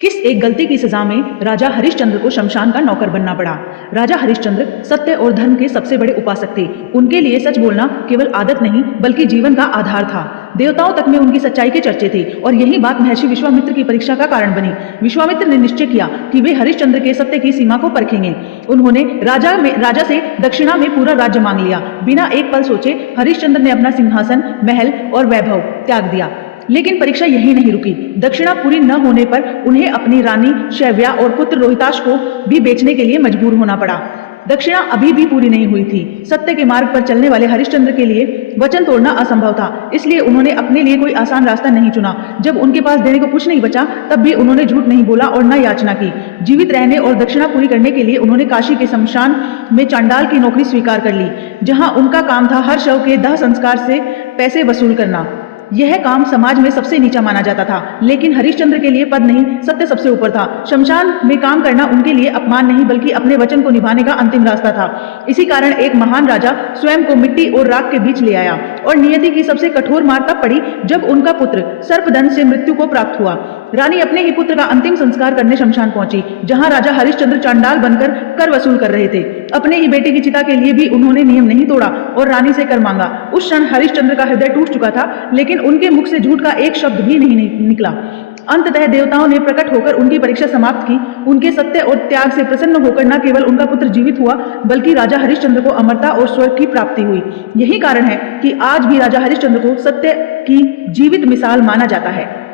किस एक गलती की सजा में राजा हरिश्चंद्र को शमशान का नौकर बनना पड़ा। राजा हरिश्चंद्र सत्य और धर्म के सबसे बड़े उपासक थे। उनके लिए सच बोलना केवल आदत नहीं बल्कि जीवन का आधार था। देवताओं तक में उनकी सच्चाई के चर्चे थे और यही बात महर्षि विश्वामित्र की परीक्षा का कारण बनी। विश्वामित्र ने निश्चय किया कि वे हरिश्चंद्र के सत्य की सीमा को परखेंगे। उन्होंने राजा से दक्षिणा में पूरा राज्य मांग लिया। बिना एक पल सोचे हरिश्चंद्र ने अपना सिंहासन, महल और वैभव त्याग दिया। लेकिन परीक्षा यही नहीं रुकी। दक्षिणा पूरी न होने पर उन्हें अपनी रानी शैव्या और पुत्र रोहिताश को भी बेचने के लिए मजबूर होना पड़ा। दक्षिणा अभी भी पूरी नहीं हुई थी। सत्य के मार्ग पर चलने वाले हरिश्चंद्र के लिए वचन तोड़ना असंभव था, इसलिए उन्होंने अपने लिए कोई आसान रास्ता नहीं चुना। जब उनके पास देने को कुछ नहीं बचा तब भी उन्होंने झूठ नहीं बोला और न याचना की। जीवित रहने और दक्षिणा पूरी करने के लिए उन्होंने काशी के शमशान में चांडाल की नौकरी स्वीकार कर ली, जहां उनका काम था हर शव के दाह संस्कार से पैसे वसूल करना। यह काम समाज में सबसे नीचा माना जाता था, लेकिन हरिश्चंद्र के लिए पद नहीं, सत्य सबसे ऊपर था। शमशान में काम करना उनके लिए अपमान नहीं बल्कि अपने वचन को निभाने का अंतिम रास्ता था। इसी कारण एक महान राजा स्वयं को मिट्टी और राख के बीच ले आया और नियति की सबसे कठोर मार तब पड़ी जब उनका पुत्र सर्पदंश से मृत्यु को प्राप्त हुआ। रानी अपने ही पुत्र का अंतिम संस्कार करने शमशान पहुंची, जहां राजा हरिश्चंद्र चांडाल बनकर कर वसूल कर रहे थे। अपने ही बेटे की चिता के लिए भी उन्होंने नियम नहीं तोड़ा और रानी से कर मांगा। उस क्षण हरिश्चंद्र का हृदय टूट चुका था, लेकिन उनके मुख से झूठ का एक शब्द भी नहीं निकला। अंततः देवताओं ने प्रकट होकर उनकी परीक्षा समाप्त की। उनके सत्य और त्याग से प्रसन्न होकर न केवल उनका पुत्र जीवित हुआ बल्कि राजा हरिश्चंद्र को अमरता और स्वर्ग की प्राप्ति हुई। यही कारण है कि आज भी राजा हरिश्चंद्र को सत्य की जीवित मिसाल माना जाता है।